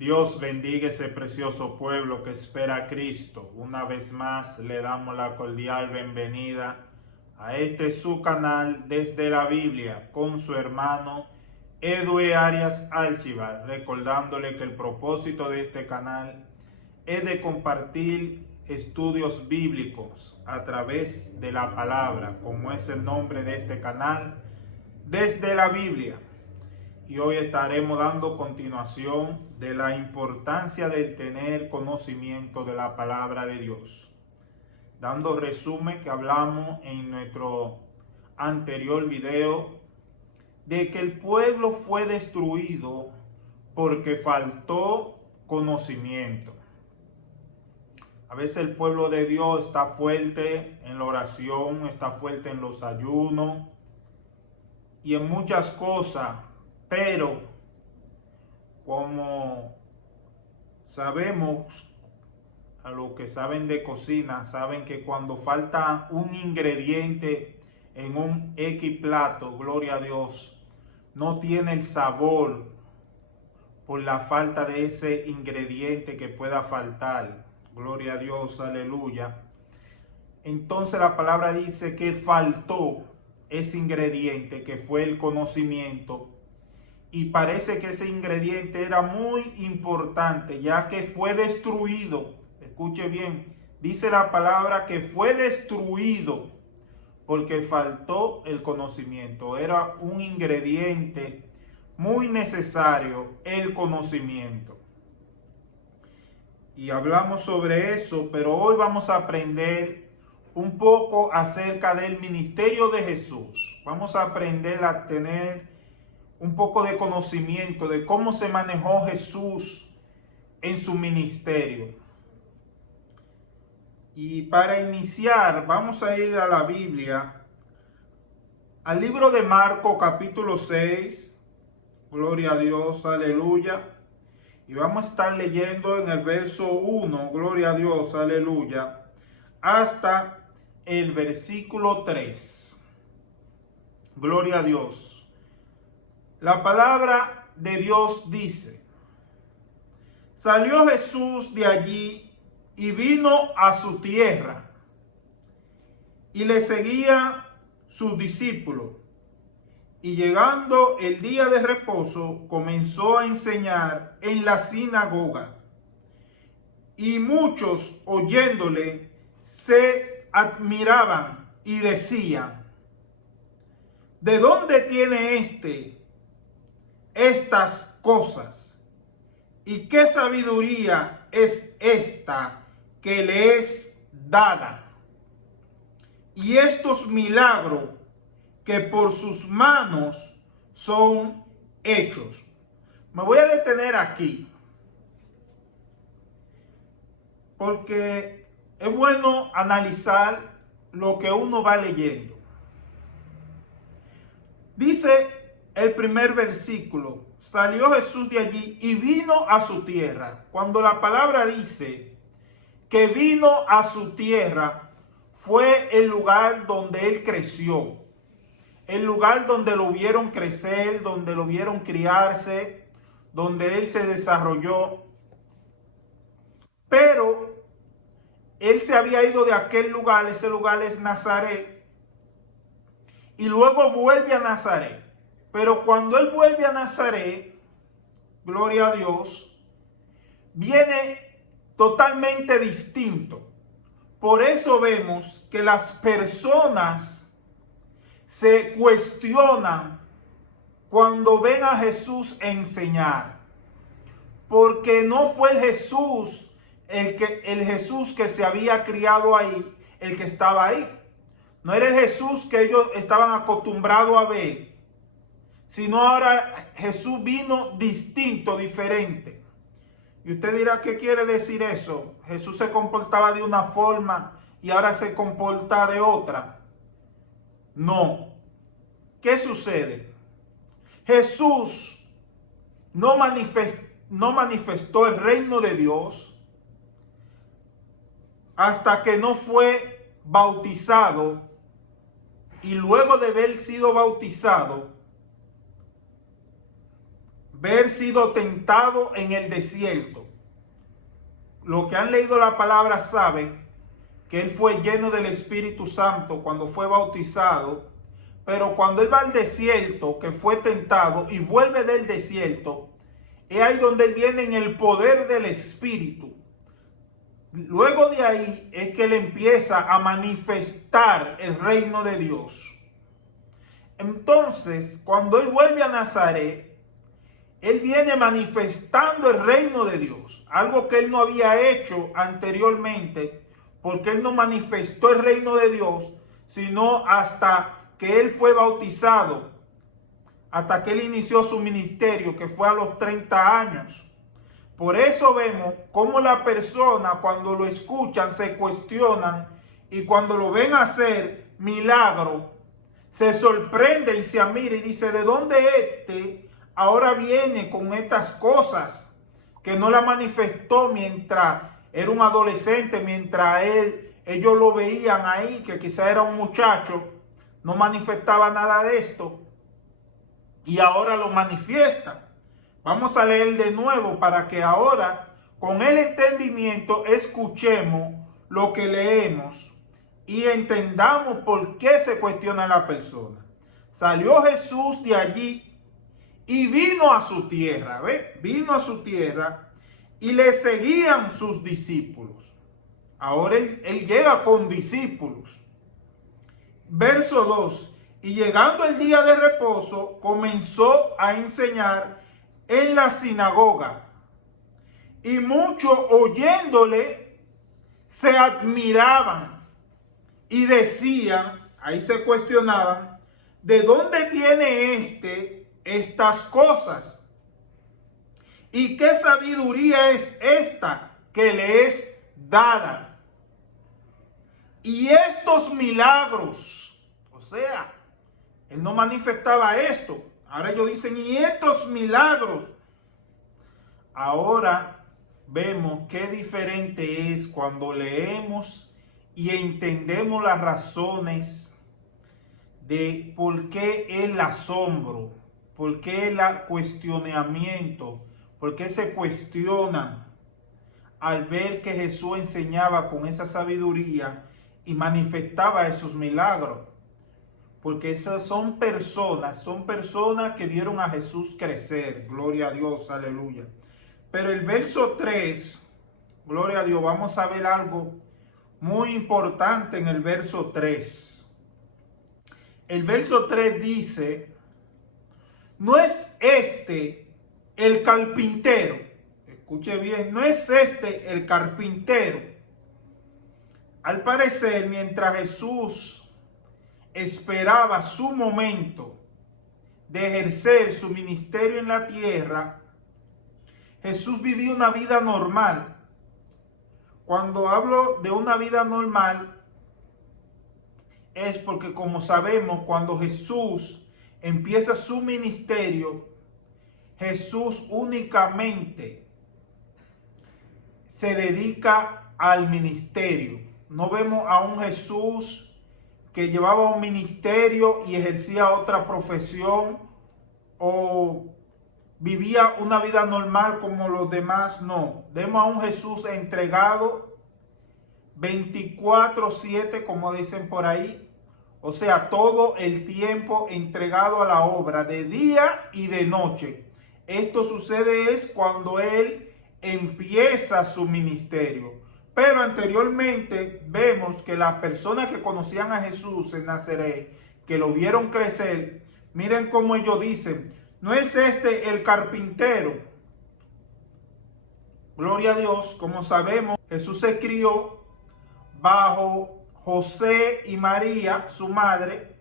Dios bendiga ese precioso pueblo que espera a Cristo. Una vez más le damos la cordial bienvenida a su canal Desde la Biblia con su hermano Edwin Arias Archivar, recordándole que el propósito de este canal es de compartir estudios bíblicos a través de la palabra, como es el nombre de este canal, Desde la Biblia. Y hoy estaremos dando continuación de la importancia de tener conocimiento de la palabra de Dios. Dando resumen que hablamos en nuestro anterior video de que el pueblo fue destruido porque faltó conocimiento. A veces el pueblo de Dios está fuerte en la oración, está fuerte en los ayunos y en muchas cosas. Pero, como sabemos, a los que saben de cocina, saben que cuando falta un ingrediente en un X plato, gloria a Dios, no tiene el sabor por la falta de ese ingrediente que pueda faltar. Gloria a Dios, aleluya. Entonces la palabra dice que faltó ese ingrediente que fue el conocimiento. Y parece que ese ingrediente era muy importante, ya que fue destruido. Escuche bien, dice la palabra que fue destruido porque faltó el conocimiento. Era un ingrediente muy necesario, el conocimiento. Y hablamos sobre eso, pero hoy vamos a aprender un poco acerca del ministerio de Jesús. Vamos a aprender a tener un poco de conocimiento de cómo se manejó Jesús en su ministerio. Y para iniciar, vamos a ir a la Biblia, al libro de Marcos capítulo 6, gloria a Dios, aleluya. Y vamos a estar leyendo en el verso 1, gloria a Dios, aleluya, hasta el versículo 3. Gloria a Dios. La palabra de Dios dice: salió Jesús de allí y vino a su tierra, y le seguían sus discípulos. Y llegando el día de reposo, comenzó a enseñar en la sinagoga. Y muchos, oyéndole, se admiraban y decían: ¿de dónde tiene estas cosas? ¿Y qué sabiduría es esta que le es dada? Y estos milagros que por sus manos son hechos. Me voy a detener aquí, porque es bueno analizar lo que uno va leyendo. Dice el primer versículo: salió Jesús de allí y vino a su tierra. Cuando la palabra dice que vino a su tierra, fue el lugar donde él creció, el lugar donde lo vieron crecer, donde lo vieron criarse, donde él se desarrolló. Pero él se había ido de aquel lugar, ese lugar es Nazaret, y luego vuelve a Nazaret. Pero cuando él vuelve a Nazaret, gloria a Dios, viene totalmente distinto. Por eso vemos que las personas se cuestionan cuando ven a Jesús enseñar. Porque no fue el Jesús que se había criado ahí, el que estaba ahí. No era el Jesús que ellos estaban acostumbrados a ver, sino ahora Jesús vino distinto, diferente. Y usted dirá, ¿qué quiere decir eso? Jesús se comportaba de una forma y ahora se comporta de otra. No. ¿Qué sucede? Jesús no manifestó el reino de Dios hasta que no fue bautizado, y luego de haber sido bautizado, ver sido tentado en el desierto. Los que han leído la palabra saben que él fue lleno del Espíritu Santo cuando fue bautizado, pero cuando él va al desierto, que fue tentado y vuelve del desierto, es ahí donde él viene en el poder del Espíritu. Luego de ahí es que él empieza a manifestar el reino de Dios. Entonces, cuando él vuelve a Nazaret, él viene manifestando el reino de Dios, algo que él no había hecho anteriormente, porque él no manifestó el reino de Dios, sino hasta que él fue bautizado, hasta que él inició su ministerio, que fue a los 30 años. Por eso vemos cómo la persona, cuando lo escuchan, se cuestionan, y cuando lo ven hacer milagro, se sorprende y se admira y dice, ¿de dónde ahora viene con estas cosas que no la manifestó mientras era un adolescente, mientras ellos lo veían ahí, que quizá era un muchacho, no manifestaba nada de esto y ahora lo manifiesta? Vamos a leer de nuevo para que ahora con el entendimiento escuchemos lo que leemos y entendamos por qué se cuestiona la persona. Salió Jesús de allí y vino a su tierra, vino a su tierra y le seguían sus discípulos. Ahora él llega con discípulos. Verso 2. Y llegando el día de reposo, comenzó a enseñar en la sinagoga. Y muchos oyéndole se admiraban y decían, ahí se cuestionaban, ¿de dónde tiene estas cosas? ¿Y qué sabiduría es esta que le es dada? Y estos milagros, o sea, él no manifestaba esto. Ahora ellos dicen, y estos milagros. Ahora vemos qué diferente es cuando leemos y entendemos las razones de por qué el asombro, por qué el cuestionamiento, por qué se cuestionan al ver que Jesús enseñaba con esa sabiduría y manifestaba esos milagros. Porque esas son personas que vieron a Jesús crecer. Gloria a Dios, aleluya. Pero el verso 3, gloria a Dios, vamos a ver algo muy importante en el verso 3. El verso 3 dice, no es este el carpintero. Escuche bien, no es este el carpintero. Al parecer, mientras Jesús esperaba su momento de ejercer su ministerio en la tierra, Jesús vivía una vida normal. Cuando hablo de una vida normal, es porque, como sabemos, cuando Jesús empieza su ministerio, Jesús únicamente se dedica al ministerio. No vemos a un Jesús que llevaba un ministerio y ejercía otra profesión o vivía una vida normal como los demás. No, vemos a un Jesús entregado 24/7, como dicen por ahí. O sea, todo el tiempo entregado a la obra, de día y de noche. Esto sucede es cuando él empieza su ministerio. Pero anteriormente vemos que las personas que conocían a Jesús en Nazaret, que lo vieron crecer, miren cómo ellos dicen, no es este el carpintero. Gloria a Dios, como sabemos, Jesús se crió bajo José y María, su madre,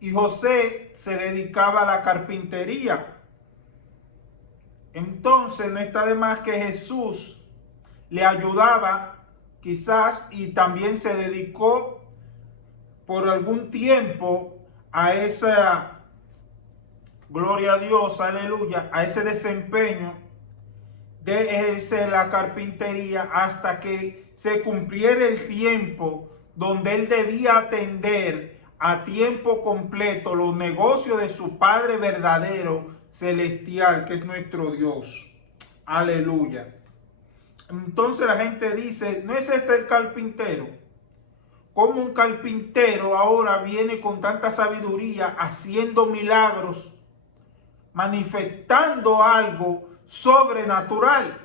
y José se dedicaba a la carpintería. Entonces no está de más que Jesús le ayudaba quizás, y también se dedicó por algún tiempo a esa, gloria a Dios, aleluya, a ese desempeño de ejercer la carpintería hasta que se cumpliera el tiempo donde él debía atender a tiempo completo los negocios de su padre verdadero, celestial, que es nuestro Dios. Aleluya. Entonces la gente dice, ¿no es este el carpintero? ¿Cómo un carpintero ahora viene con tanta sabiduría, haciendo milagros, manifestando algo sobrenatural?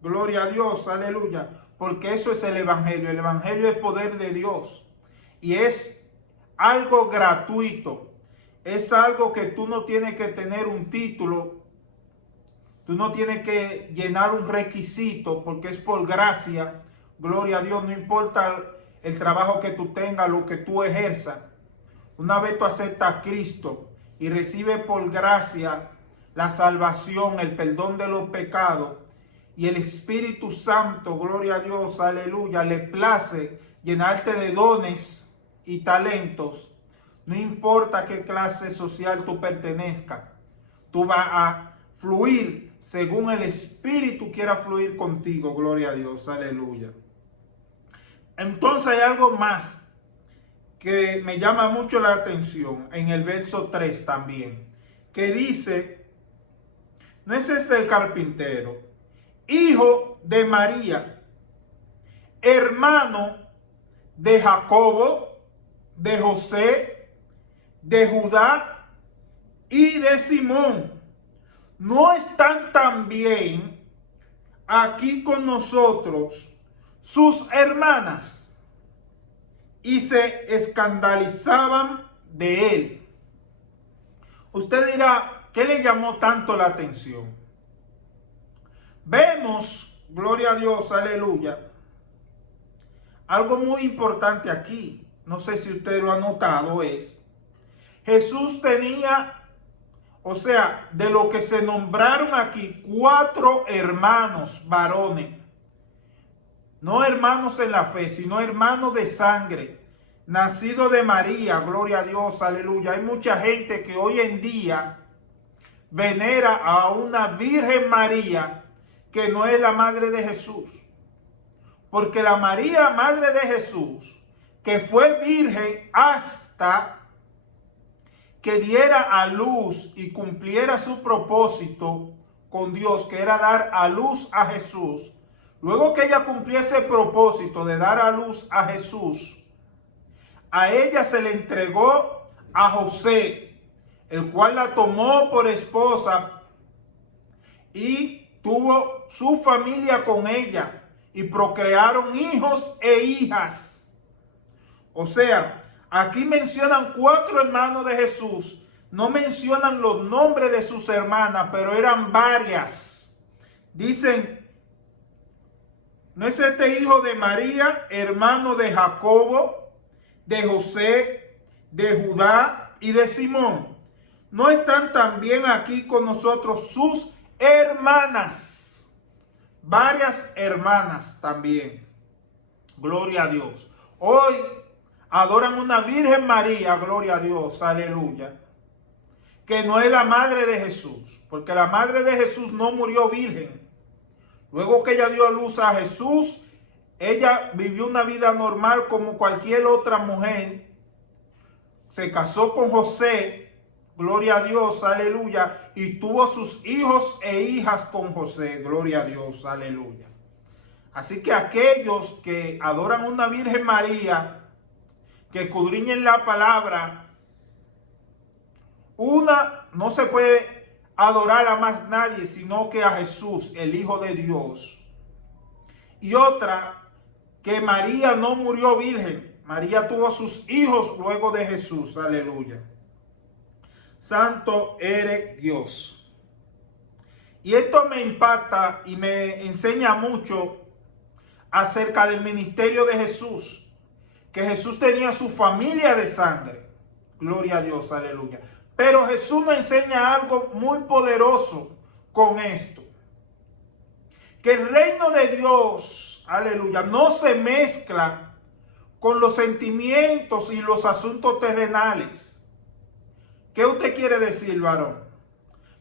Gloria a Dios, aleluya. Porque eso es el evangelio. El evangelio es poder de Dios. Y es algo gratuito. Es algo que tú no tienes que tener un título. Tú no tienes que llenar un requisito, porque es por gracia. Gloria a Dios, no importa el trabajo que tú tengas, lo que tú ejerzas. Una vez tú aceptas a Cristo y recibes por gracia la salvación, el perdón de los pecados, y el Espíritu Santo, gloria a Dios, aleluya, le place llenarte de dones y talentos. No importa qué clase social tú pertenezcas, tú vas a fluir según el Espíritu quiera fluir contigo, gloria a Dios, aleluya. Entonces hay algo más que me llama mucho la atención en el verso 3 también, que dice, ¿no es este el carpintero, hijo de María, hermano de Jacobo, de José, de Judá y de Simón? ¿No están también aquí con nosotros sus hermanas? Y se escandalizaban de él. Usted dirá, ¿qué le llamó tanto la atención? Vemos, gloria a Dios, aleluya, algo muy importante aquí. No sé si usted lo ha notado, es Jesús tenía, o sea, de lo que se nombraron aquí, 4 hermanos varones. No hermanos en la fe, sino hermanos de sangre, nacido de María, gloria a Dios, aleluya. Hay mucha gente que hoy en día venera a una Virgen María que no es la madre de Jesús. Porque la María, madre de Jesús, que fue virgen hasta que diera a luz y cumpliera su propósito con Dios, que era dar a luz a Jesús. Luego que ella cumpliese el propósito de dar a luz a Jesús, a ella se le entregó a José, el cual la tomó por esposa y tuvo su familia con ella y procrearon hijos e hijas. O sea, aquí mencionan 4 hermanos de Jesús. No mencionan los nombres de sus hermanas, pero eran varias. Dicen, ¿no es este hijo de María, hermano de Jacobo, de José, de Judá y de Simón? ¿No están también aquí con nosotros sus hermanas? Varias hermanas también. Gloria a Dios. Hoy adoran una Virgen María, gloria a Dios, aleluya, que no es la madre de Jesús, porque la madre de Jesús no murió virgen. Luego que ella dio a luz a Jesús, ella vivió una vida normal como cualquier otra mujer. Se casó con José, gloria a Dios, aleluya, y tuvo sus hijos e hijas con José, gloria a Dios, aleluya. Así que aquellos que adoran una Virgen María, que escudriñen la palabra, una, no se puede adorar a más nadie sino que a Jesús, el Hijo de Dios. Y otra, que María no murió virgen. María tuvo sus hijos luego de Jesús, aleluya. Santo eres Dios. Y esto me impacta y me enseña mucho acerca del ministerio de Jesús. Que Jesús tenía su familia de sangre. Gloria a Dios, aleluya. Pero Jesús nos enseña algo muy poderoso con esto. Que el reino de Dios, aleluya, no se mezcla con los sentimientos y los asuntos terrenales. ¿Qué usted quiere decir, varón?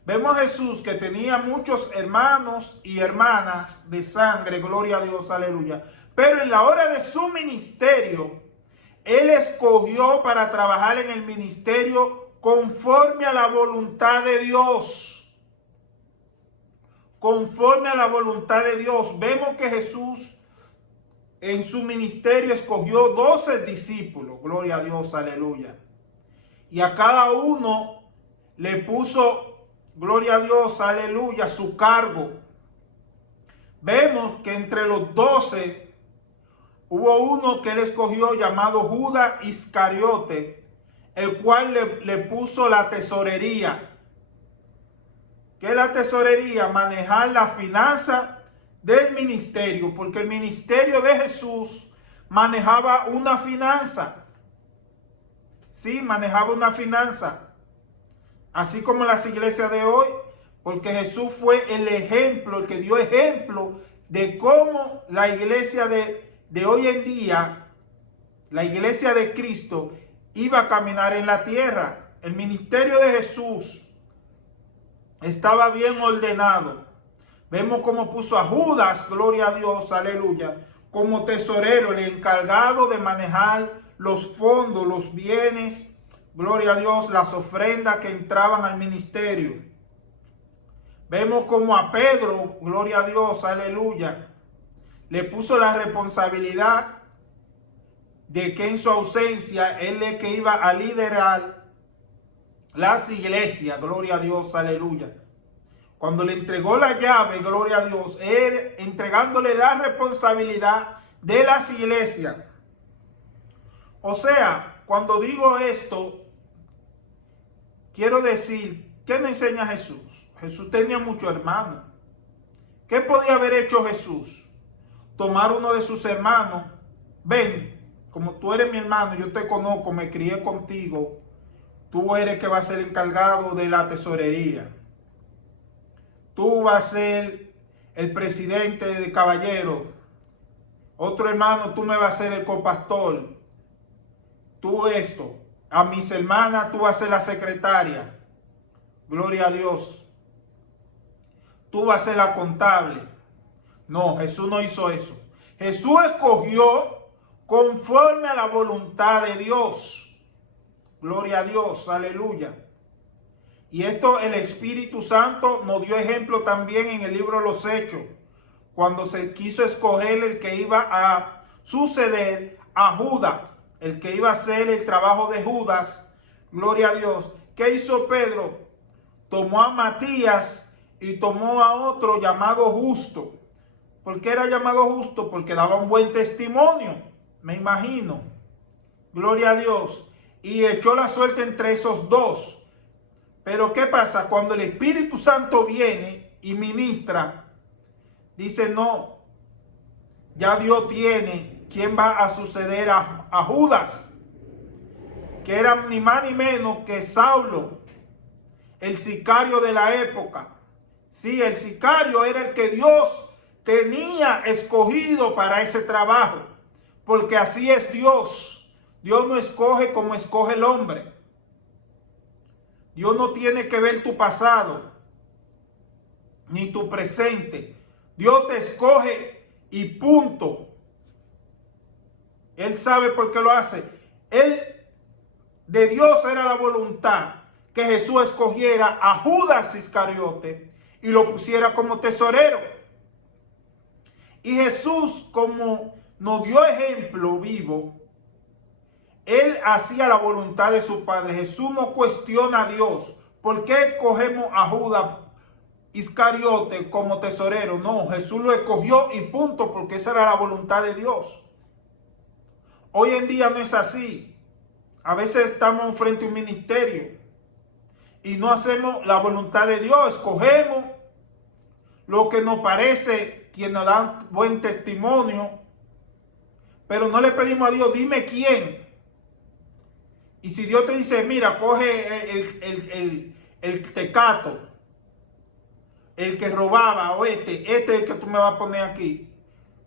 Vemos a Jesús que tenía muchos hermanos y hermanas de sangre, gloria a Dios, aleluya. Pero en la hora de su ministerio, Él escogió para trabajar en el ministerio conforme a la voluntad de Dios. conforme a la voluntad de Dios. Vemos que Jesús en su ministerio escogió 12 discípulos, gloria a Dios, aleluya. Y a cada uno le puso, gloria a Dios, aleluya, su cargo. Vemos que entre los 12 hubo uno que él escogió llamado Judas Iscariote, el cual le puso la tesorería. ¿Qué es la tesorería? Manejar la finanza del ministerio, porque el ministerio de Jesús manejaba una finanza. Sí, manejaba una finanza. Así como las iglesias de hoy, porque Jesús fue el ejemplo, el que dio ejemplo de cómo la iglesia de hoy en día, la iglesia de Cristo, iba a caminar en la tierra. El ministerio de Jesús estaba bien ordenado. Vemos cómo puso a Judas, gloria a Dios, aleluya, como tesorero, el encargado de manejar los fondos, los bienes, gloria a Dios, las ofrendas que entraban al ministerio. Vemos como a Pedro, gloria a Dios, aleluya, le puso la responsabilidad de que en su ausencia él es que iba a liderar las iglesias, gloria a Dios, aleluya. Cuando le entregó la llave, gloria a Dios, él entregándole la responsabilidad de las iglesias. O sea, cuando digo esto, quiero decir, ¿qué nos enseña Jesús? Jesús tenía muchos hermanos. ¿Qué podía haber hecho Jesús? Tomar uno de sus hermanos. Ven, como tú eres mi hermano, yo te conozco, me crié contigo. Tú eres el que va a ser encargado de la tesorería. Tú vas a ser el presidente de caballero. Otro hermano, tú me vas a ser el copastor. Tú esto. A mis hermanas, tú vas a ser la secretaria. Gloria a Dios. Tú vas a ser la contable. No, Jesús no hizo eso. Jesús escogió conforme a la voluntad de Dios. Gloria a Dios, aleluya. Y esto el Espíritu Santo nos dio ejemplo también en el libro de los Hechos, cuando se quiso escoger el que iba a suceder a Judas, el que iba a hacer el trabajo de Judas. Gloria a Dios. ¿Qué hizo Pedro? Tomó a Matías y tomó a otro llamado Justo. ¿Por qué era llamado Justo? Porque daba un buen testimonio, me imagino. Gloria a Dios. Y echó la suerte entre esos dos. Pero ¿qué pasa? Cuando el Espíritu Santo viene y ministra, dice no, ya Dios tiene quién va a suceder a Judas, que era ni más ni menos que Saulo, el sicario de la época. Sí, el sicario era el que Dios tenía escogido para ese trabajo, porque así es Dios. Dios no escoge como escoge el hombre. Dios no tiene que ver tu pasado, ni tu presente. Dios te escoge y punto. Él sabe por qué lo hace. De Dios era la voluntad que Jesús escogiera a Judas Iscariote y lo pusiera como tesorero. Y Jesús, como nos dio ejemplo vivo, Él hacía la voluntad de su Padre. Jesús no cuestiona a Dios. ¿Por qué escogemos a Judas Iscariote como tesorero? No, Jesús lo escogió y punto, porque esa era la voluntad de Dios. Hoy en día no es así. A veces estamos frente a un ministerio y no hacemos la voluntad de Dios. Escogemos lo que nos parece, quien nos da buen testimonio, pero no le pedimos a Dios, dime quién. Y si Dios te dice, mira, coge el tecato, el que robaba, o este es el que tú me vas a poner aquí,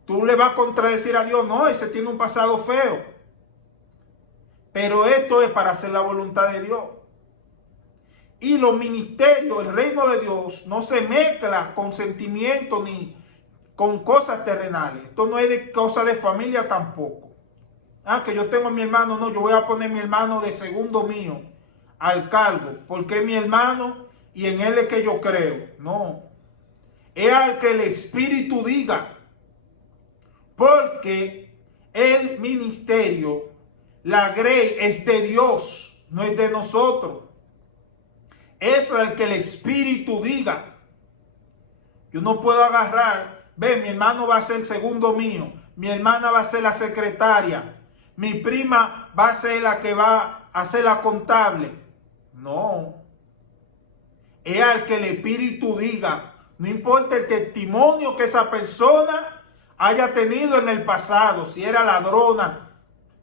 tú le vas a contradecir a Dios, no, ese tiene un pasado feo. Pero esto es para hacer la voluntad de Dios. Y los ministerios, el reino de Dios, no se mezcla con sentimientos ni con cosas terrenales. Esto no es de cosas de familia tampoco. Ah, que yo tengo a mi hermano, no, yo voy a poner a mi hermano de segundo mío al cargo, porque es mi hermano y en él es que yo creo. No. es al que el Espíritu diga, porque el ministerio, la grey es de Dios, no es de nosotros. Es al que el Espíritu diga. Yo no puedo agarrar, ve, mi hermano va a ser el segundo mío, mi hermana va a ser la secretaria, mi prima va a ser la que va a ser la contable. No. Es al que el Espíritu diga. No importa el testimonio que esa persona haya tenido en el pasado, si era ladrona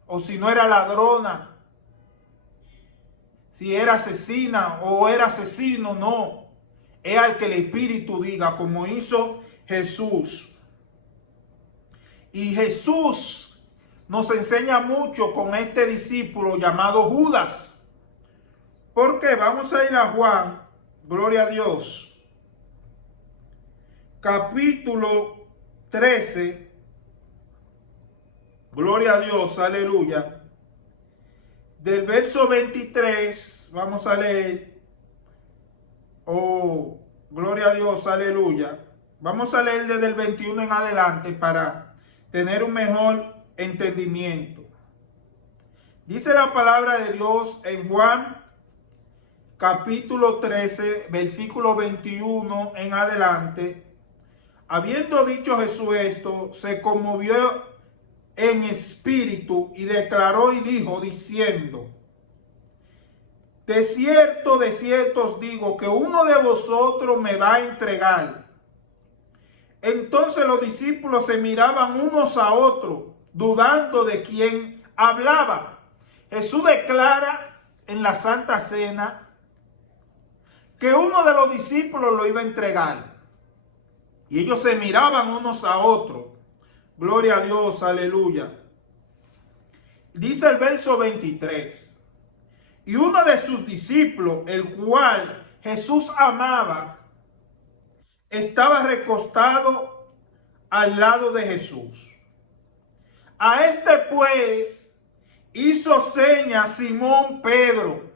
o si no era ladrona, si era asesina o era asesino, no. Es al que el Espíritu diga, como hizo Jesús. Y Jesús nos enseña mucho con este discípulo llamado Judas. Porque vamos a ir a Juan, gloria a Dios, capítulo 13, gloria a Dios, aleluya. Del verso 23, vamos a leer. Oh, gloria a Dios, aleluya. Vamos a leer desde el 21 en adelante para tener un mejor entendimiento. Dice la palabra de Dios en Juan, capítulo 13, versículo 21 en adelante. Habiendo dicho Jesús esto, se conmovió en espíritu y declaró y dijo, diciendo: de cierto os digo que uno de vosotros me va a entregar. Entonces los discípulos se miraban unos a otros, dudando de quién hablaba. Jesús declara en la Santa Cena que uno de los discípulos lo iba a entregar. Y ellos se miraban unos a otros. Gloria a Dios, aleluya. Dice el verso 23. Y uno de sus discípulos, el cual Jesús amaba, estaba recostado al lado de Jesús. A este pues hizo señas Simón Pedro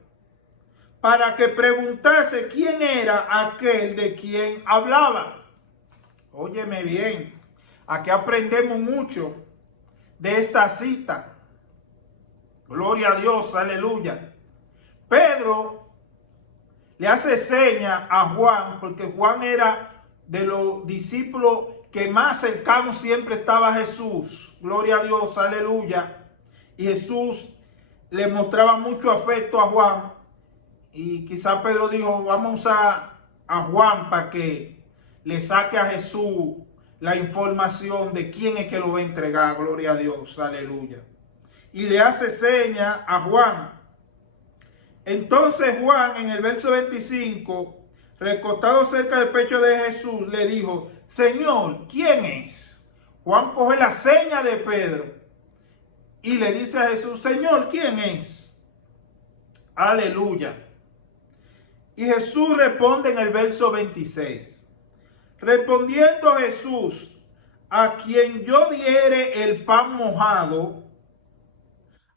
para que preguntase quién era aquel de quien hablaba. Óyeme bien, aquí aprendemos mucho de esta cita. Gloria a Dios, aleluya. Pedro le hace seña a Juan, porque Juan era de los discípulos que más cercanos siempre estaba a Jesús. Gloria a Dios, aleluya. Y Jesús le mostraba mucho afecto a Juan. Y quizá Pedro dijo, vamos a Juan para que le saque a Jesús la información de quién es que lo va a entregar. Gloria a Dios, aleluya. Y le hace seña a Juan. Entonces Juan, en el verso 25, recostado cerca del pecho de Jesús, le dijo: Señor, ¿quién es? Juan coge la seña de Pedro y le dice a Jesús: Señor, ¿quién es? Aleluya. Y Jesús responde en el verso 26. Respondiendo Jesús: a quien yo diere el pan mojado,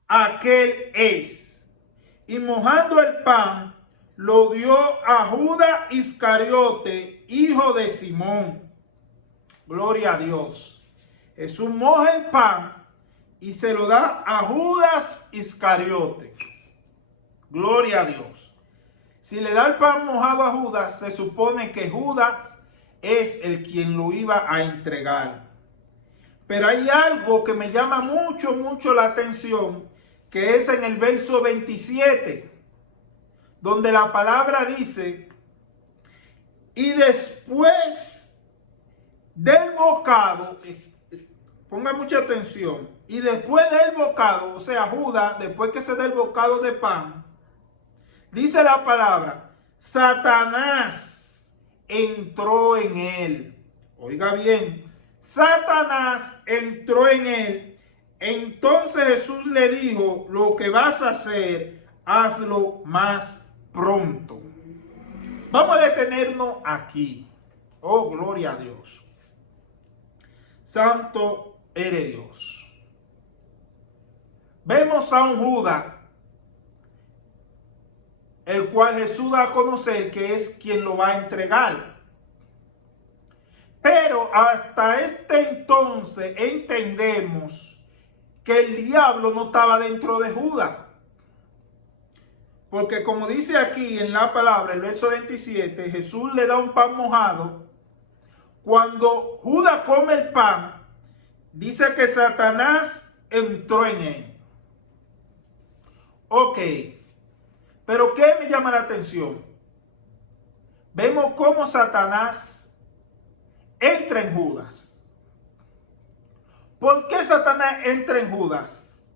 aquel es. Y mojando el pan, lo dio a Judas Iscariote, hijo de Simón. Gloria a Dios. Jesús moja el pan y se lo da a Judas Iscariote. Gloria a Dios. Si le da el pan mojado a Judas, se supone que Judas es el quien lo iba a entregar. Pero hay algo que me llama mucho la atención, que es en el verso 27, donde la palabra dice: y después del bocado, ponga mucha atención, y después del bocado, o sea, Judas, después que se da el bocado de pan, dice la palabra, Satanás entró en él. Oiga bien, Satanás entró en él. Entonces Jesús le dijo: lo que vas a hacer, hazlo más pronto. Vamos a detenernos aquí. Oh, gloria a Dios. Santo eres Dios. Vemos a un Judas, el cual Jesús da a conocer que es quien lo va a entregar. Pero hasta este entonces entendemos que el diablo no estaba dentro de Judas. Porque como dice aquí en la palabra, el verso 27, Jesús le da un pan mojado. Cuando Judas come el pan, dice que Satanás entró en él. Ok, pero ¿qué me llama la atención? Vemos cómo Satanás entra en Judas. ¿Por qué Satanás entra en Judas?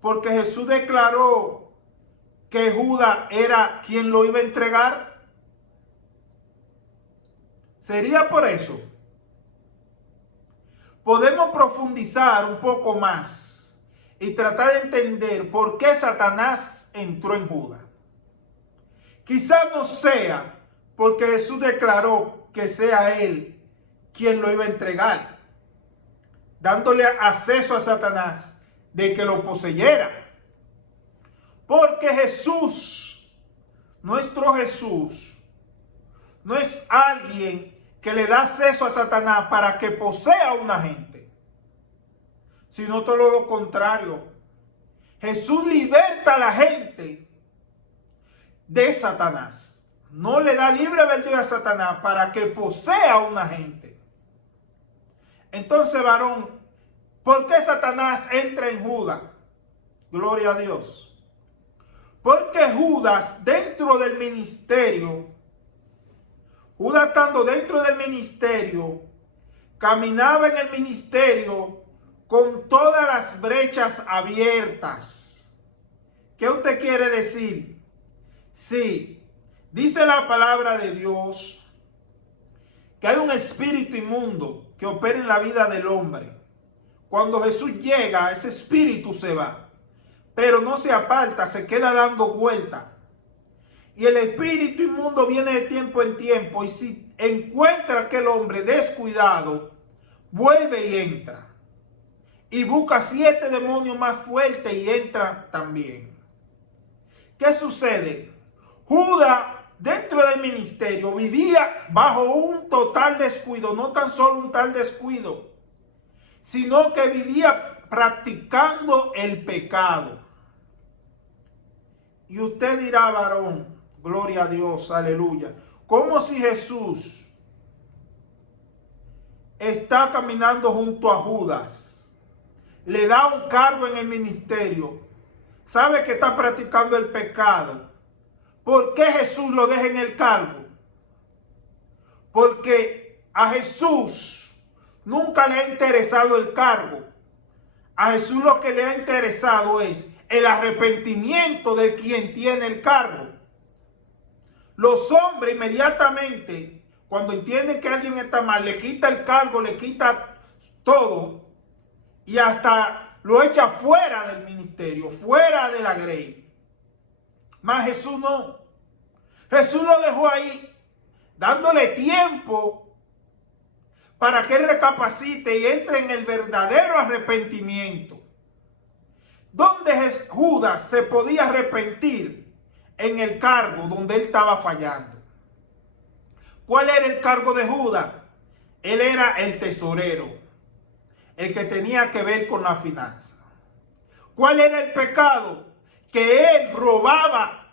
Porque Jesús declaró que Judas era quien lo iba a entregar. ¿Sería por eso? Podemos profundizar un poco más y tratar de entender por qué Satanás entró en Judas. Quizás no sea porque Jesús declaró que sea él quien lo iba a entregar, dándole acceso a Satanás de que lo poseyera. Porque Jesús, nuestro Jesús, no es alguien que le da acceso a Satanás para que posea a una gente, sino todo lo contrario. Jesús liberta a la gente de Satanás. No le da libre albedrío a Satanás para que posea a una gente. Entonces, varón, ¿por qué Satanás entra en Judas? Gloria a Dios. Porque Judas, dentro del ministerio, Judas estando dentro del ministerio, caminaba en el ministerio con todas las brechas abiertas. ¿Qué usted quiere decir? Sí, dice la palabra de Dios que hay un espíritu inmundo que opera en la vida del hombre. Cuando Jesús llega, ese espíritu se va, pero no se aparta, se queda dando vuelta. Y el espíritu inmundo viene de tiempo en tiempo, y si encuentra a aquel hombre descuidado, vuelve y entra. Y busca 7 demonios más fuertes y entra también. ¿Qué sucede? Judas, dentro del ministerio, vivía bajo un total descuido, no tan solo un tal descuido, sino que vivía practicando el pecado. Y usted dirá, varón, gloria a Dios, aleluya, como si Jesús está caminando junto a Judas, le da un cargo en el ministerio, sabe que está practicando el pecado. ¿Por qué Jesús lo deja en el cargo? Porque a Jesús nunca le ha interesado el cargo. A Jesús lo que le ha interesado es el arrepentimiento de quien tiene el cargo. Los hombres inmediatamente, cuando entienden que alguien está mal, le quita el cargo, le quita todo y hasta lo echa fuera del ministerio, fuera de la grey. Mas Jesús no. Jesús lo dejó ahí, dándole tiempo para que él recapacite y entre en el verdadero arrepentimiento. ¿Dónde Judas se podía arrepentir? En el cargo donde él estaba fallando. ¿Cuál era el cargo de Judas? Él era el tesorero, el que tenía que ver con la finanza. ¿Cuál era el pecado? Que él robaba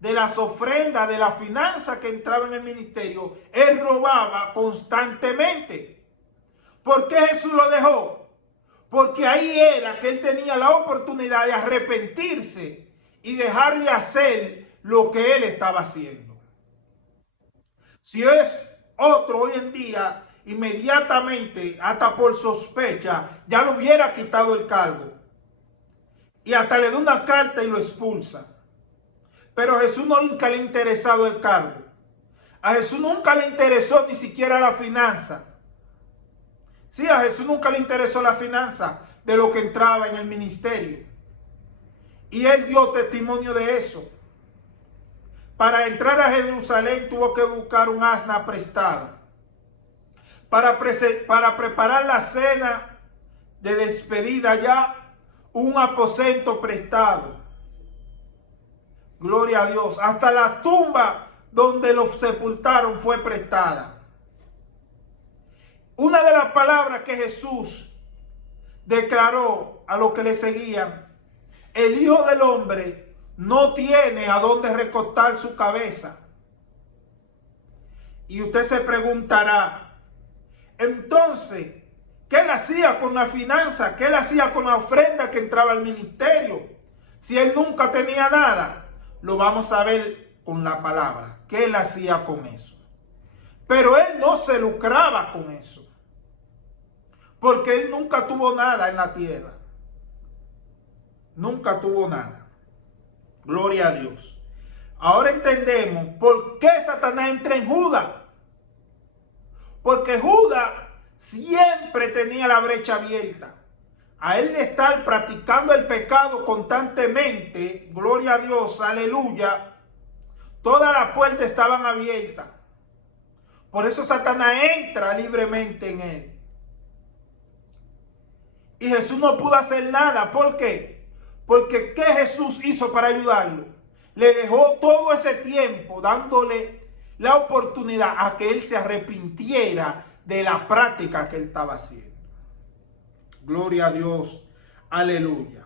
de las ofrendas, de la finanza que entraba en el ministerio. Él robaba constantemente. ¿Por qué Jesús lo dejó? Porque ahí era que él tenía la oportunidad de arrepentirse y dejar de hacer lo que él estaba haciendo. Si es otro hoy en día, inmediatamente, hasta por sospecha, ya lo hubiera quitado el cargo. Y hasta le da una carta y lo expulsa. Pero a Jesús nunca le ha interesado el cargo. A Jesús nunca le interesó ni siquiera la finanza. Sí, a Jesús nunca le interesó la finanza de lo que entraba en el ministerio. Y él dio testimonio de eso. Para entrar a Jerusalén tuvo que buscar un asna prestada. Para preparar la cena de despedida ya, un aposento prestado. Gloria a Dios. Hasta la tumba donde lo sepultaron fue prestada. Una de las palabras que Jesús declaró a los que le seguían: el Hijo del Hombre no tiene a dónde recostar su cabeza. Y usted se preguntará, entonces, ¿qué él hacía con la finanza? ¿Qué él hacía con la ofrenda que entraba al ministerio? Si él nunca tenía nada. Lo vamos a ver con la palabra. ¿Qué él hacía con eso? Pero él no se lucraba con eso. Porque él nunca tuvo nada en la tierra. Nunca tuvo nada. Gloria a Dios. Ahora entendemos por qué Satanás entra en Judas. Porque Judas siempre tenía la brecha abierta. A él de estar practicando el pecado constantemente, gloria a Dios, aleluya, todas las puertas estaban abiertas. Por eso Satanás entra libremente en él. Y Jesús no pudo hacer nada. ¿Por qué? Porque ¿qué Jesús hizo para ayudarlo? Le dejó todo ese tiempo dándole la oportunidad a que él se arrepintiera de la práctica que él estaba haciendo. Gloria a Dios. Aleluya.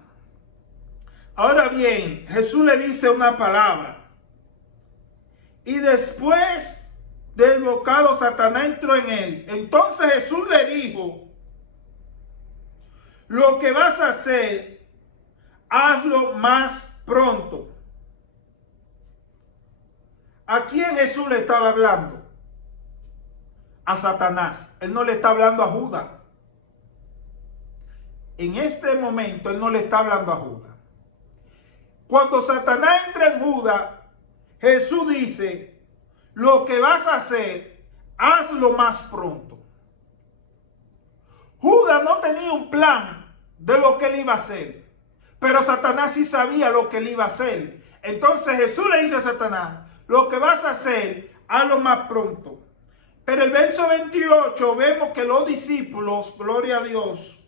Ahora bien, Jesús le dice una palabra. Y después del bocado, Satanás entró en él. Entonces Jesús le dijo: lo que vas a hacer, hazlo más pronto. ¿A quién Jesús le estaba hablando? A Satanás. Él no le está hablando a Judas. En este momento él no le está hablando a Judas. Cuando Satanás entra en Judas, Jesús dice: lo que vas a hacer, hazlo más pronto. Judas no tenía un plan de lo que él iba a hacer, pero Satanás sí sabía lo que él iba a hacer. Entonces Jesús le dice a Satanás: lo que vas a hacer, hazlo más pronto. Pero el verso 28 vemos que los discípulos, gloria a Dios,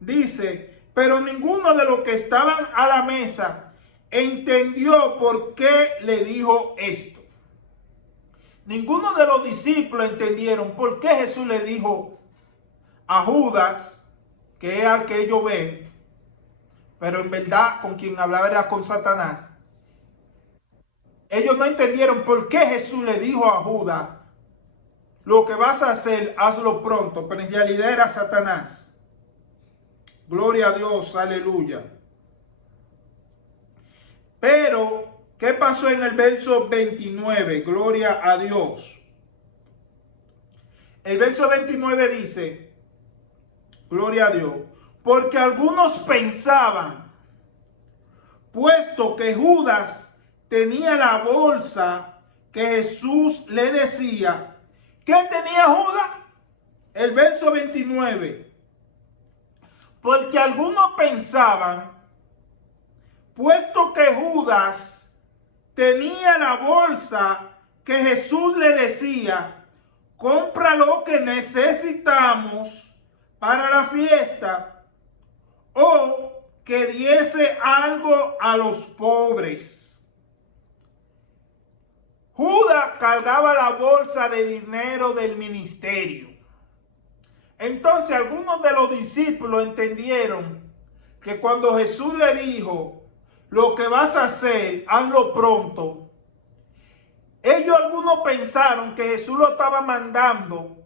dice: pero ninguno de los que estaban a la mesa entendió por qué le dijo esto. Ninguno de los discípulos entendieron por qué Jesús le dijo a Judas, que es al que ellos ven, pero en verdad con quien hablaba era con Satanás. Ellos no entendieron por qué Jesús le dijo a Judas: lo que vas a hacer, hazlo pronto. Pero en realidad era Satanás. Gloria a Dios, aleluya. Pero, ¿qué pasó en el verso 29? Gloria a Dios. El verso 29 dice, gloria a Dios, porque algunos pensaban, puesto que Judas tenía la bolsa que Jesús le decía. ¿Qué tenía Judas? El verso 29. Porque algunos pensaban, puesto que Judas tenía la bolsa que Jesús le decía, compra lo que necesitamos para la fiesta, o que diese algo a los pobres. Judas cargaba la bolsa de dinero del ministerio. Entonces algunos de los discípulos entendieron que cuando Jesús le dijo, lo que vas a hacer, hazlo pronto, ellos algunos pensaron que Jesús lo estaba mandando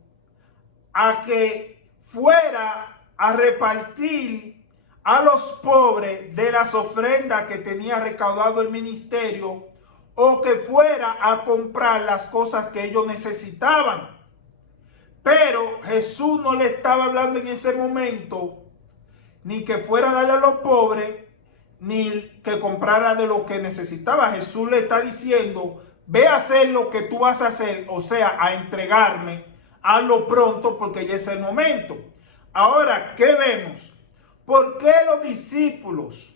a que fuera a repartir a los pobres de las ofrendas que tenía recaudado el ministerio, o que fuera a comprar las cosas que ellos necesitaban. Pero Jesús no le estaba hablando en ese momento ni que fuera a darle a los pobres, ni que comprara de lo que necesitaba. Jesús le está diciendo, ve a hacer lo que tú vas a hacer, o sea, a entregarme, hazlo pronto porque ya es el momento. Ahora, ¿qué vemos? ¿Por qué los discípulos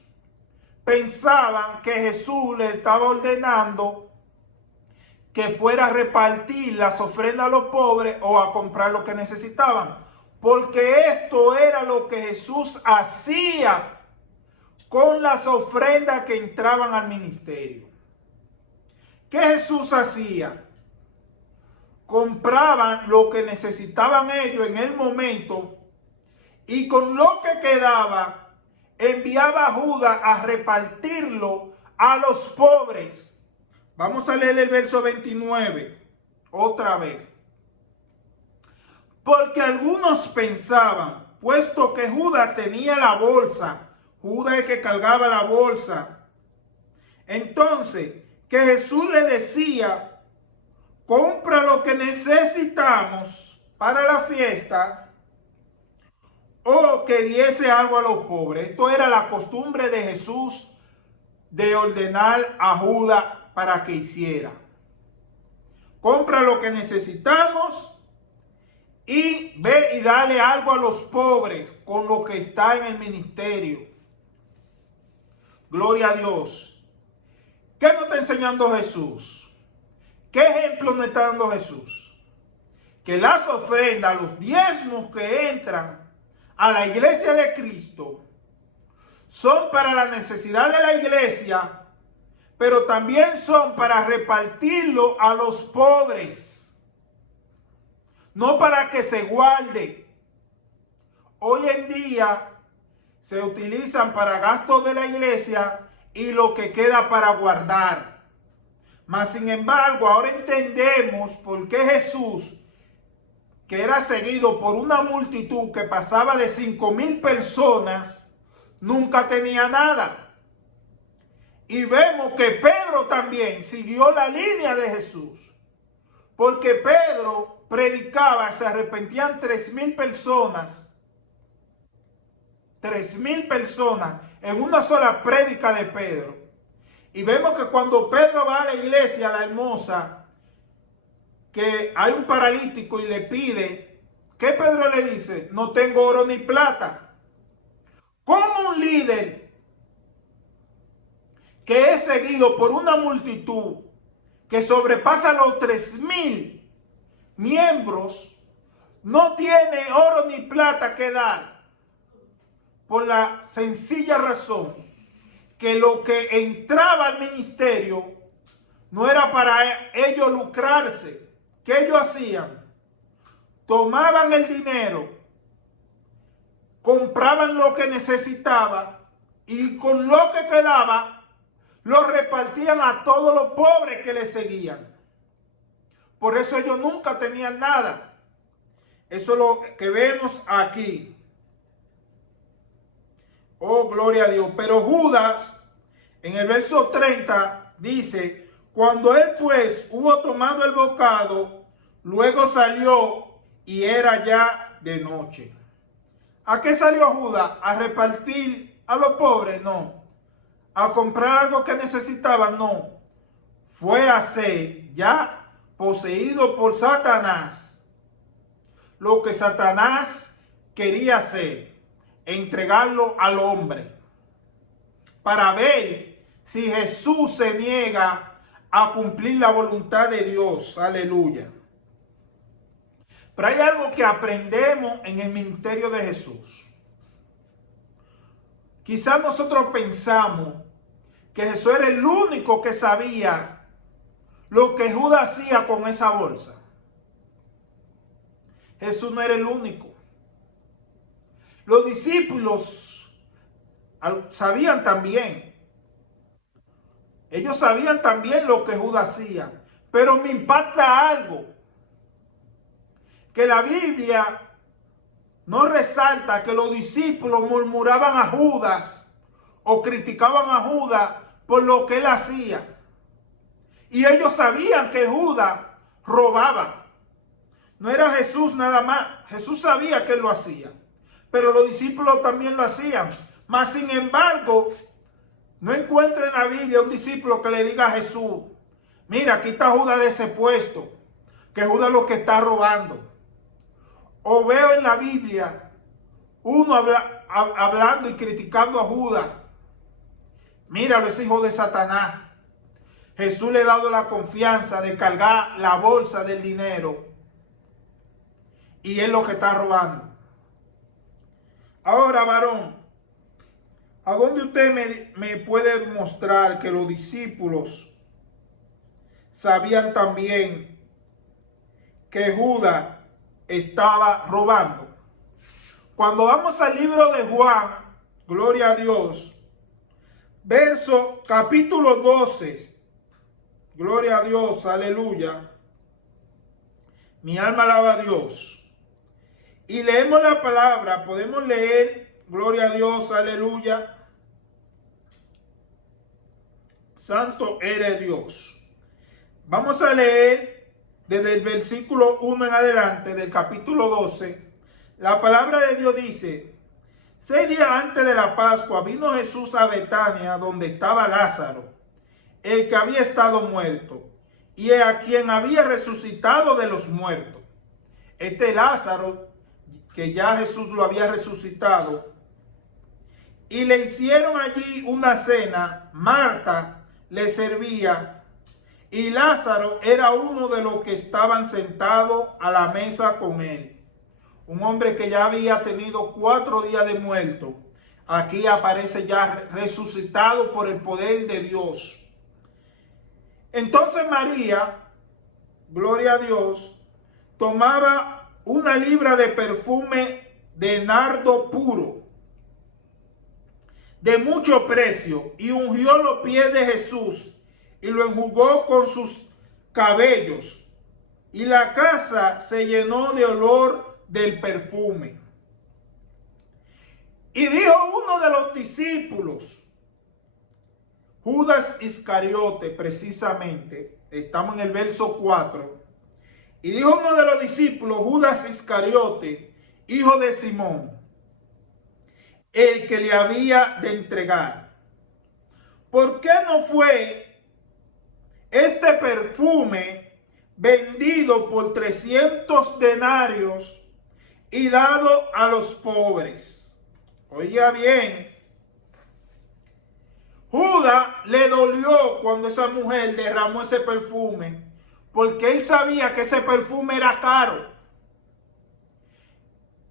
pensaban que Jesús le estaba ordenando que fuera a repartir las ofrendas a los pobres o a comprar lo que necesitaban? Porque esto era lo que Jesús hacía con las ofrendas que entraban al ministerio. ¿Qué Jesús hacía? compraban lo que necesitaban ellos en el momento y con lo que quedaba enviaba a Judas a repartirlo a los pobres. Vamos a leer el verso 29 otra vez. Porque algunos pensaban, puesto que Judas tenía la bolsa, Judas es el que cargaba la bolsa, entonces que Jesús le decía, compra lo que necesitamos para la fiesta, o que diese algo a los pobres. Esto era la costumbre de Jesús de ordenar a Judas para que hiciera. Compra lo que necesitamos y ve y dale algo a los pobres con lo que está en el ministerio. Gloria a Dios. ¿Qué nos está enseñando Jesús? ¿Qué ejemplo nos está dando Jesús? Que las ofrendas, los diezmos que entran a la iglesia de Cristo son para la necesidad de la iglesia, pero también son para repartirlo a los pobres, no para que se guarde. Hoy en día se utilizan para gastos de la iglesia y lo que queda para guardar. Mas sin embargo, ahora entendemos por qué Jesús, que era seguido por una multitud que pasaba de 5,000 personas, nunca tenía nada. Y vemos que Pedro también siguió la línea de Jesús, porque Pedro predicaba, se arrepentían 3,000 personas. 3,000 personas en una sola prédica de Pedro. Y vemos que cuando Pedro va a la iglesia, la hermosa, que hay un paralítico y le pide, ¿qué Pedro le dice? No tengo oro ni plata. Como un líder que es seguido por una multitud que sobrepasa los 3,000 miembros, no tiene oro ni plata que dar? Por la sencilla razón que lo que entraba al ministerio no era para ellos lucrarse. ¿Qué ellos hacían? Tomaban el dinero, compraban lo que necesitaban y con lo que quedaba lo repartían a todos los pobres que les seguían. Por eso ellos nunca tenían nada. Eso es lo que vemos aquí. Oh, gloria a Dios. Pero Judas, en el verso 30, dice, cuando él pues hubo tomado el bocado, luego salió y era ya de noche. ¿A qué salió Judas? ¿A repartir a los pobres? No. ¿A comprar algo que necesitaban? No. Fue a hacer, ya poseído por Satanás, lo que Satanás quería hacer. Entregarlo al hombre para ver si Jesús se niega a cumplir la voluntad de Dios. Aleluya. Pero hay algo que aprendemos en el ministerio de Jesús. Quizás nosotros pensamos que Jesús era el único que sabía lo que Judas hacía con esa bolsa. Jesús no era el único. Los discípulos sabían también. Ellos sabían también lo que Judas hacía. Pero me impacta algo. Que la Biblia no resalta que los discípulos murmuraban a Judas o criticaban a Judas por lo que él hacía. Y ellos sabían que Judas robaba. No era Jesús nada más. Jesús sabía que él lo hacía. Pero los discípulos también lo hacían. Mas sin embargo, no encuentra en la Biblia un discípulo que le diga a Jesús, mira, quita Judas de ese puesto, que Judas lo que está robando. O veo en la Biblia uno hablando y criticando a Judas. Míralo, es hijo de Satanás. Jesús le ha dado la confianza de cargar la bolsa del dinero y es lo que está robando. Ahora, varón, ¿a dónde usted me puede mostrar que los discípulos sabían también que Judas estaba robando. Cuando vamos al libro de Juan, gloria a Dios, verso capítulo 12, gloria a Dios, aleluya. Mi alma alaba a Dios. Y leemos la palabra, podemos leer, gloria a Dios, aleluya. Santo eres Dios. Vamos a leer desde el versículo 1 en adelante del capítulo 12. La palabra de Dios dice: 6 días antes de la Pascua vino Jesús a Betania, donde estaba Lázaro, el que había estado muerto, y a quien había resucitado de los muertos. Este Lázaro, que ya Jesús lo había resucitado, y le hicieron allí una cena. Marta le servía, y Lázaro era uno de los que estaban sentados a la mesa con él. Un hombre que ya había tenido 4 días de muerto, aquí aparece ya resucitado por el poder de Dios. Entonces María, gloria a Dios, tomaba una libra de perfume de nardo puro, de mucho precio, y ungió los pies de Jesús y lo enjugó con sus cabellos, y la casa se llenó de olor del perfume. Y dijo uno de los discípulos, Judas Iscariote, precisamente, estamos en el verso 4, y dijo uno de los discípulos, Judas Iscariote, hijo de Simón, el que le había de entregar: ¿por qué no fue este perfume vendido por 300 denarios y dado a los pobres? Oiga bien, Judas le dolió cuando esa mujer derramó ese perfume, porque él sabía que ese perfume era caro.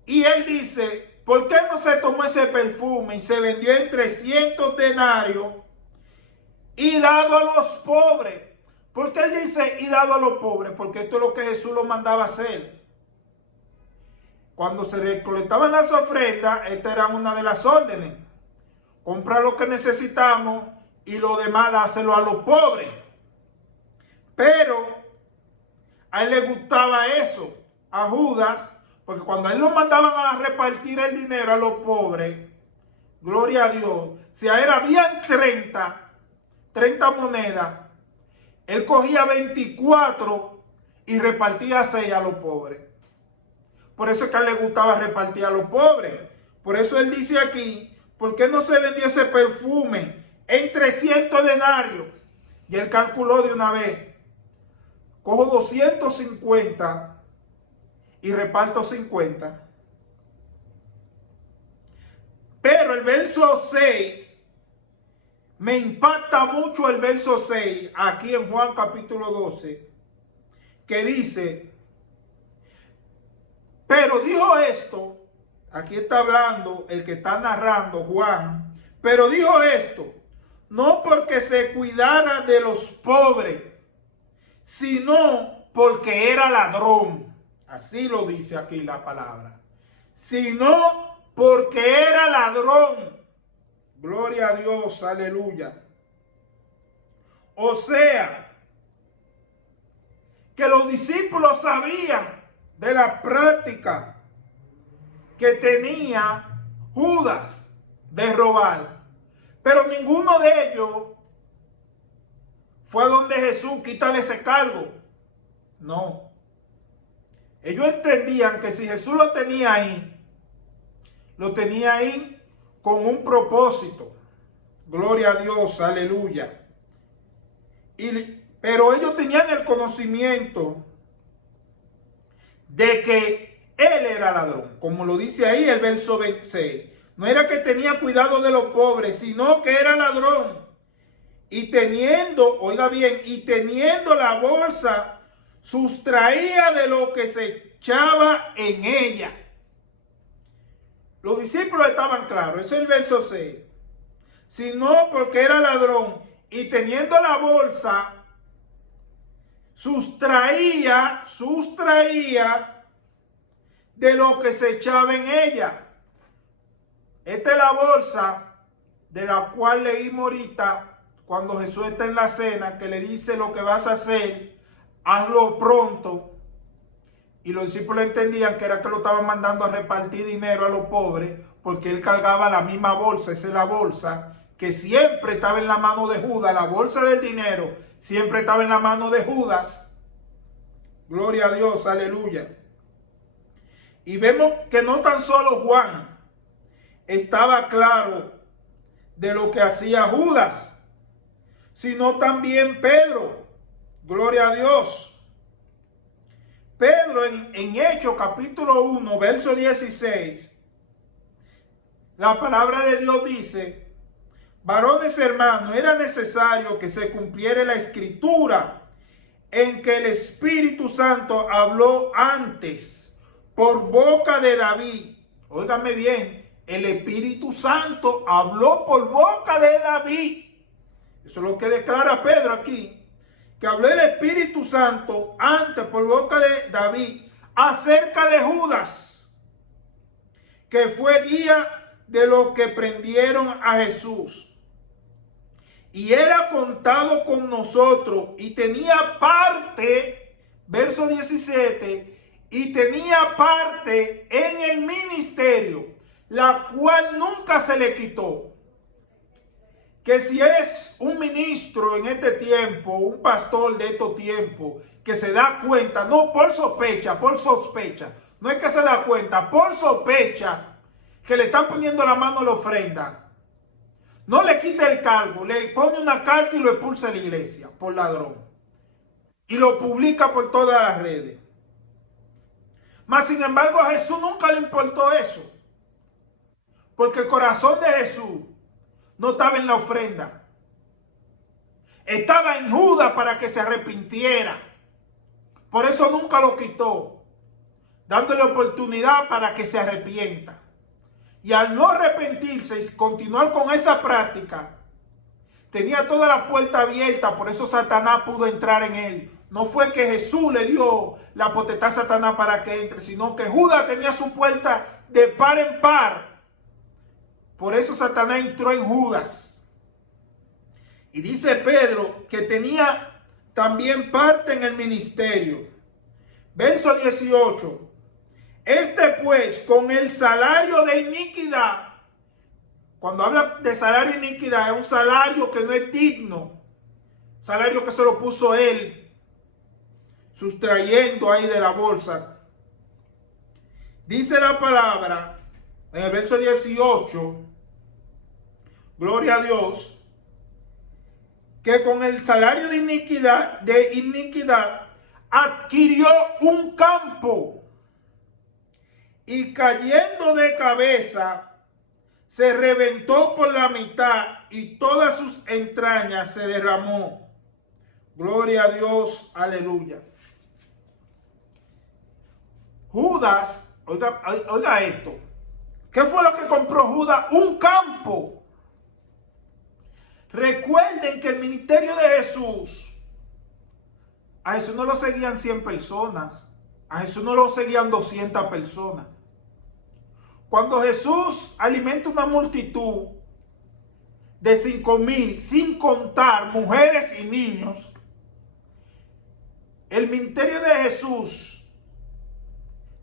Y él dice: ¿por qué no se tomó ese perfume y se vendió en 300 denarios y dado a los pobres? ¿Por qué él dice y dado a los pobres? Porque esto es lo que Jesús lo mandaba a hacer. Cuando se recolectaban las ofrendas, esta era una de las órdenes: comprar lo que necesitamos y lo demás dárselo a los pobres. Pero a él le gustaba eso, a Judas, porque cuando a él lo mandaban a repartir el dinero a los pobres, gloria a Dios, si a él habían 30 monedas, él cogía 24 y repartía 6 a los pobres. Por eso es que a él le gustaba repartir a los pobres. Por eso él dice aquí: ¿por qué no se vendió ese perfume en 300 denarios? Y él calculó de una vez: cojo 250 y reparto 50. Pero el verso 6, me impacta mucho el verso 6, aquí en Juan capítulo 12, que dice: pero dijo esto, aquí está hablando el que está narrando Juan, pero dijo esto, no porque se cuidara de los pobres, sino porque era ladrón. Así lo dice aquí la palabra. Sino porque era ladrón. Gloria a Dios, aleluya. O sea, que los discípulos sabían de la práctica que tenía Judas de robar. Pero ninguno de ellos fue donde Jesús: quítale ese cargo. No. Ellos entendían que si Jesús lo tenía ahí con un propósito. Gloria a Dios, aleluya. Pero ellos tenían el conocimiento de que él era ladrón. Como lo dice ahí el verso 26. No era que tenía cuidado de los pobres, sino que era ladrón. Y teniendo, oiga bien, y teniendo la bolsa, sustraía de lo que se echaba en ella. Los discípulos estaban claros, ese es el verso 6. Sino porque era ladrón y teniendo la bolsa, sustraía de lo que se echaba en ella. Esta es la bolsa de la cual leímos ahorita cuando Jesús está en la cena, que le dice: lo que vas a hacer, hazlo pronto. Y los discípulos entendían que era que lo estaban mandando a repartir dinero a los pobres, porque él cargaba la misma bolsa. Esa es la bolsa que siempre estaba en la mano de Judas. La bolsa del dinero siempre estaba en la mano de Judas. Gloria a Dios, aleluya. Y vemos que no tan solo Juan estaba claro de lo que hacía Judas, sino también Pedro. Gloria a Dios. Pedro en Hechos capítulo 1, verso 16, la palabra de Dios dice: varones hermanos, era necesario que se cumpliera la escritura en que el Espíritu Santo habló antes por boca de David. Óigame bien, el Espíritu Santo habló por boca de David. Eso es lo que declara Pedro aquí, que habló el Espíritu Santo antes por boca de David acerca de Judas, que fue guía de los que prendieron a Jesús. Y era contado con nosotros y tenía parte, verso 17, y tenía parte en el ministerio, la cual nunca se le quitó. Que si es un ministro en este tiempo, un pastor de estos tiempos, que se da cuenta, no por sospecha, no es que se da cuenta, por sospecha, que le están poniendo la mano a la ofrenda, no le quita el cargo, le pone una carta y lo expulsa de la iglesia por ladrón. Y lo publica por todas las redes. Mas sin embargo a Jesús nunca le importó eso. Porque el corazón de Jesús no estaba en la ofrenda. Estaba en Judas para que se arrepintiera. Por eso nunca lo quitó, dándole oportunidad para que se arrepienta. Y al no arrepentirse y continuar con esa práctica, tenía toda la puerta abierta. Por eso Satanás pudo entrar en él. No fue que Jesús le dio la potestad a Satanás para que entre, sino que Judas tenía su puerta de par en par. Por eso Satanás entró en Judas. Y dice Pedro que tenía también parte en el ministerio. Verso 18. Este pues con el salario de iniquidad. Cuando habla de salario de iniquidad, es un salario que no es digno. Salario que se lo puso él, sustrayendo ahí de la bolsa. Dice la palabra en el verso 18, gloria a Dios, que con el salario de iniquidad adquirió un campo y cayendo de cabeza se reventó por la mitad y todas sus entrañas se derramó. Gloria a Dios, aleluya. Judas, oiga esto. ¿Qué fue lo que compró Judas? Un campo. Recuerden que el ministerio de Jesús, a Jesús no lo seguían 100 personas, a Jesús no lo seguían 200 personas. Cuando Jesús alimenta una multitud de 5,000, sin contar mujeres y niños, el ministerio de Jesús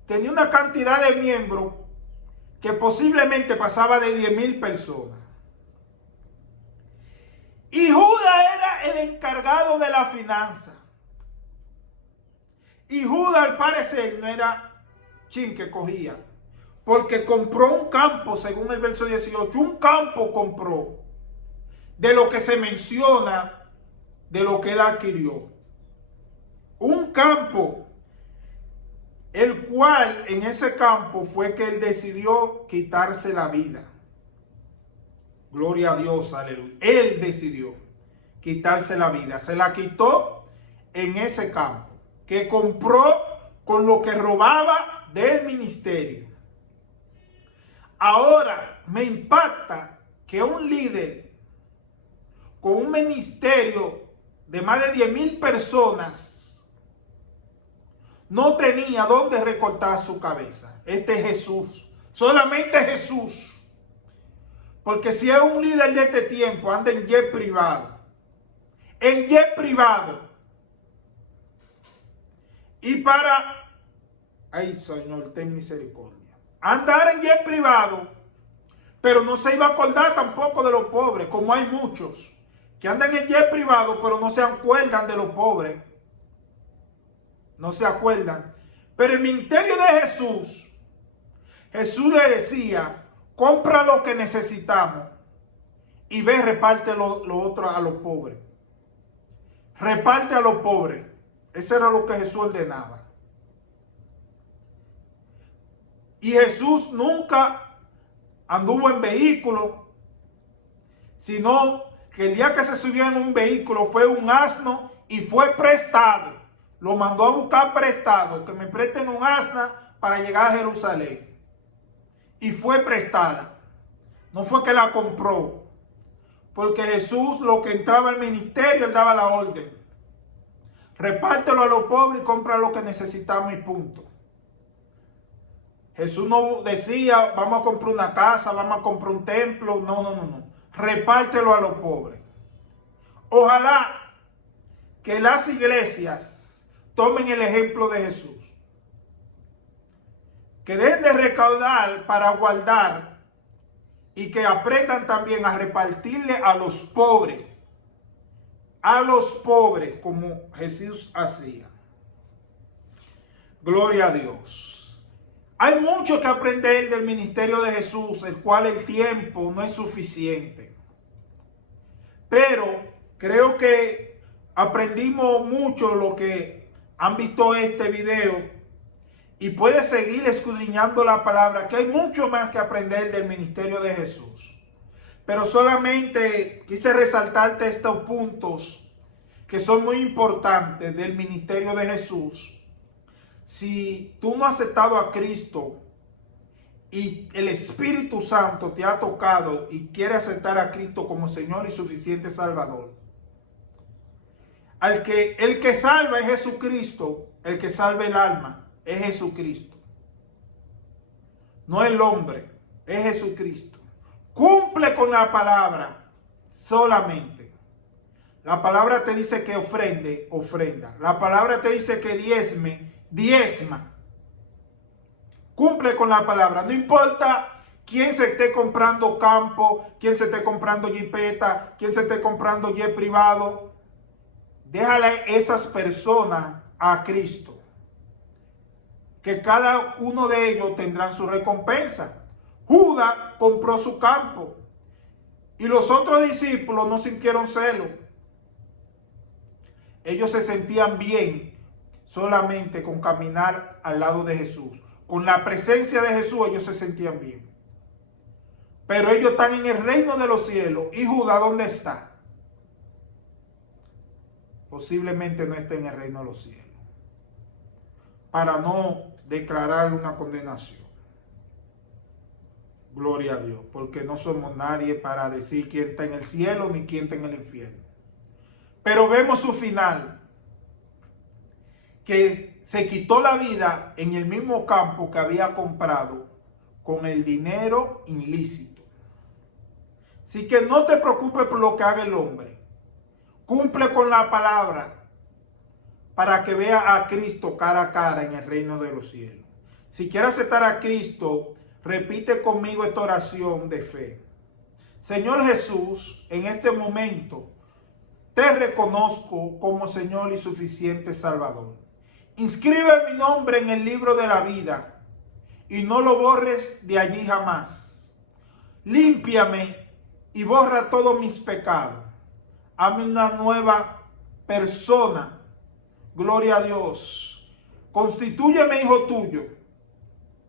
tenía una cantidad de miembros que posiblemente pasaba de 10,000 personas. Y Judas era el encargado de la finanza. Y Judas al parecer no era chin que cogía, porque compró un campo, según el verso 18, un campo compró de lo que se menciona de lo que él adquirió. Un campo, el cual en ese campo fue que él decidió quitarse la vida. Gloria a Dios, aleluya. Él decidió quitarse la vida. Se la quitó en ese campo que compró con lo que robaba del ministerio. Ahora me impacta que un líder con un ministerio de más de 10,000 personas no tenía dónde recortar su cabeza. Este es Jesús, solamente Jesús. Porque si es un líder de este tiempo, anda en jet privado. En jet privado. Y para... Ay, Señor, ten misericordia. Andar en jet privado, pero no se iba a acordar tampoco de los pobres, como hay muchos que andan en jet privado, pero no se acuerdan de los pobres. No se acuerdan. Pero el ministerio de Jesús, Jesús le decía, compra lo que necesitamos y ve, reparte lo otro a los pobres. Reparte a los pobres. Eso era lo que Jesús ordenaba. Y Jesús nunca anduvo en vehículo, sino que el día que se subió en un vehículo fue un asno y fue prestado. Lo mandó a buscar prestado, que me presten un asno para llegar a Jerusalén. Y fue prestada. No fue que la compró. Porque Jesús, lo que entraba al ministerio, él daba la orden. Repártelo a los pobres y compra lo que necesitamos y punto. Jesús no decía, vamos a comprar una casa, vamos a comprar un templo. No. Repártelo a los pobres. Ojalá que las iglesias tomen el ejemplo de Jesús. Que dejen de recaudar para guardar y que aprendan también a repartirle a los pobres. A los pobres como Jesús hacía. Gloria a Dios. Hay mucho que aprender del ministerio de Jesús, el cual el tiempo no es suficiente. Pero creo que aprendimos mucho lo que han visto este video y puede seguir escudriñando la palabra, que hay mucho más que aprender del ministerio de Jesús. Pero solamente quise resaltarte estos puntos que son muy importantes del ministerio de Jesús. Si tú no has aceptado a Cristo y el Espíritu Santo te ha tocado y quiere aceptar a Cristo como Señor y suficiente Salvador, el que salva es Jesucristo, el que salva el alma es Jesucristo. No el hombre, es Jesucristo. Cumple con la palabra solamente. La palabra te dice que ofrende, ofrenda. La palabra te dice que diezme, diezma. Cumple con la palabra. No importa quién se esté comprando campo, quién se esté comprando jipeta, quién se esté comprando jet privado. Déjale esas personas a Cristo. Que cada uno de ellos tendrán su recompensa. Judas compró su campo y los otros discípulos no sintieron celo. Ellos se sentían bien solamente con caminar al lado de Jesús. Con la presencia de Jesús ellos se sentían bien. Pero ellos están en el reino de los cielos. ¿Y Judas dónde está? Posiblemente no esté en el reino de los cielos. Para no declararle una condenación. Gloria a Dios. Porque no somos nadie para decir quién está en el cielo ni quién está en el infierno. Pero vemos su final. Que se quitó la vida en el mismo campo que había comprado con el dinero ilícito. Así que no te preocupes por lo que haga el hombre. Cumple con la palabra para que vea a Cristo cara a cara en el reino de los cielos. Si quieres aceptar a Cristo, repite conmigo esta oración de fe. Señor Jesús, en este momento te reconozco como Señor y suficiente Salvador. Inscribe mi nombre en el libro de la vida y no lo borres de allí jamás. Límpiame y borra todos mis pecados. Hazme una nueva persona. Gloria a Dios. Constitúyeme hijo tuyo.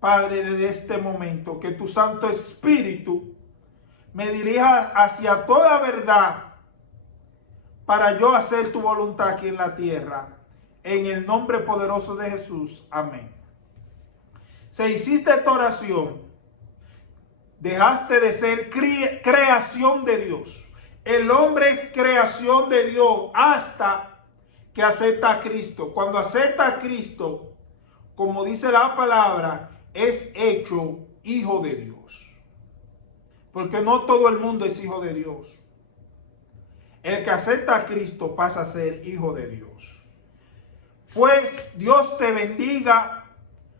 Padre, desde este momento, que tu Santo Espíritu me dirija hacia toda verdad para yo hacer tu voluntad aquí en la tierra. En el nombre poderoso de Jesús. Amén. Si hiciste esta oración, dejaste de ser creación de Dios. El hombre es creación de Dios hasta que acepta a Cristo. Cuando acepta a Cristo, como dice la palabra, es hecho hijo de Dios. Porque no todo el mundo es hijo de Dios. El que acepta a Cristo pasa a ser hijo de Dios. Pues Dios te bendiga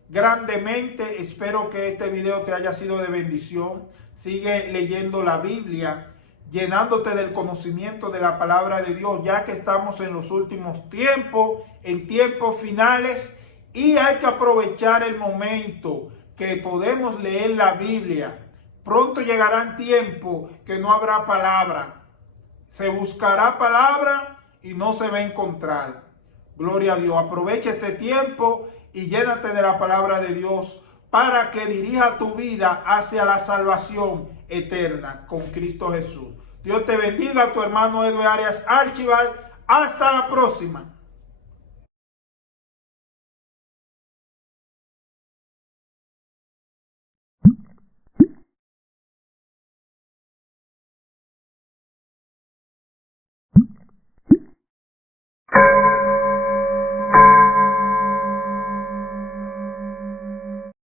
grandemente. Espero que este video te haya sido de bendición. Sigue leyendo la Biblia, llenándote del conocimiento de la palabra de Dios, ya que estamos en los últimos tiempos, en tiempos finales, y hay que aprovechar el momento que podemos leer la Biblia. Pronto llegarán tiempos que no habrá palabra. Se buscará palabra y no se va a encontrar. Gloria a Dios. Aprovecha este tiempo y llénate de la palabra de Dios para que dirija tu vida hacia la salvación eterna con Cristo Jesús. Dios te bendiga, tu hermano Edwin Arias Archival. Hasta la próxima.